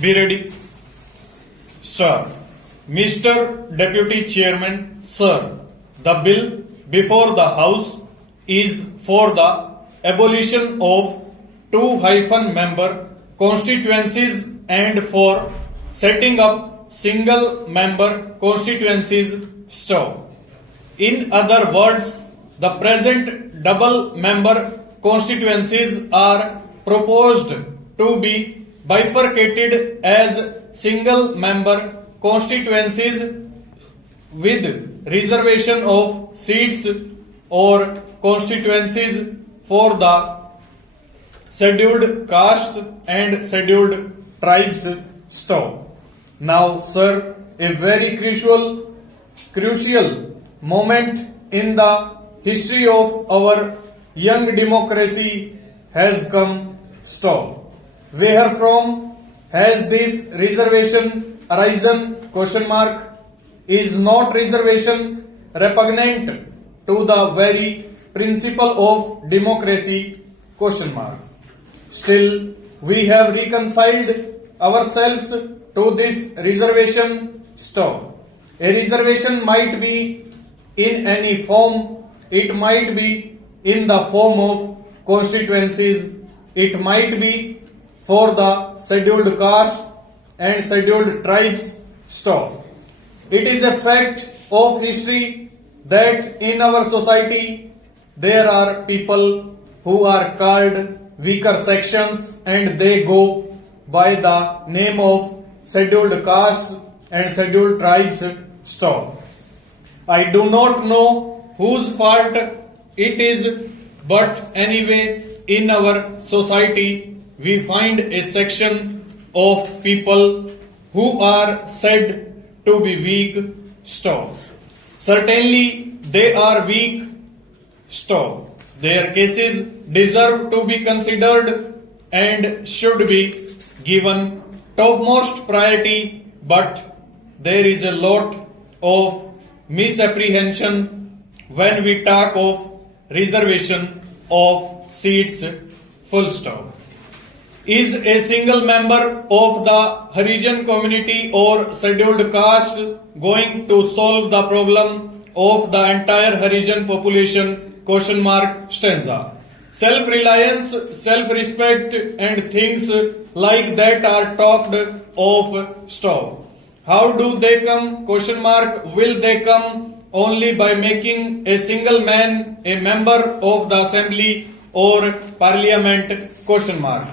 Be ready. Start. Mr. Deputy Chairman, Sir, the bill before the House is for the abolition of 2-member constituencies and for setting up single-member constituencies. Stop. In other words, the present double-member constituencies are proposed to be bifurcated as single-member constituencies with reservation of seats or constituencies for the scheduled castes and scheduled tribes. Stop. Now, sir, a very crucial moment in the history of our young democracy has come. Stop. Where from has this reservation arisen? Question mark. Is not reservation repugnant to the very principle of democracy? Question mark. Still, we have reconciled ourselves to this reservation. Stop. A reservation might be in any form. It might be in the form of constituencies. It might be for the scheduled castes and scheduled tribes. Stop. It is a fact of history that in our society there are people who are called weaker sections and they go by the name of scheduled castes and scheduled tribes. Stop. I do not know whose fault it is, but anyway, in our society we find a section of people who are said to be weak. Stop. Certainly they are weak. Stop. Their cases deserve to be considered and should be given topmost priority, but there is a lot of misapprehension when we talk of reservation of seats. Full stop. Is a single member of the Harijan community or scheduled caste going to solve the problem of the entire Harijan population? Question mark. Stanza. Self-reliance, self-respect and things like that are talked of. Stop. How do they come? Question mark. Will they come only by making a single man a member of the assembly or parliament? Question mark.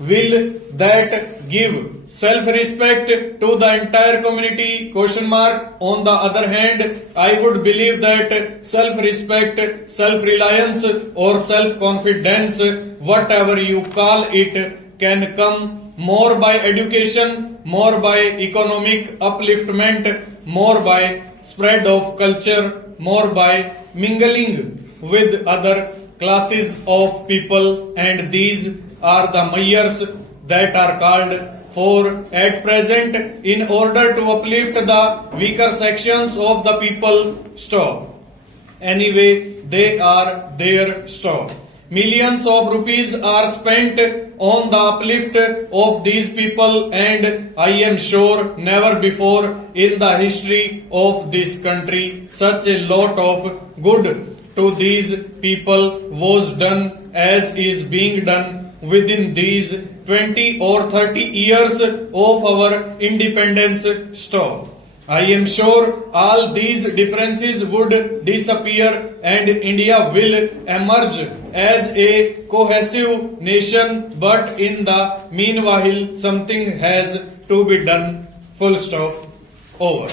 Will that give self-respect to the entire community? Question mark. On the other hand, I would believe that self-respect, self-reliance or self-confidence, whatever you call it, can come more by education, more by economic upliftment, more by spread of culture, more by mingling with other classes of people, and these are the measures that are called for at present in order to uplift the weaker sections of the people. Stop. Anyway, they are there. Stop. Millions of rupees are spent on the uplift of these people, and I am sure never before in the history of this country such a lot of good to these people was done as is being done within these 20 or 30 years of our independence. Stop. I am sure all these differences would disappear and India will emerge as a cohesive nation, but in the meanwhile something has to be done. Full stop. Over.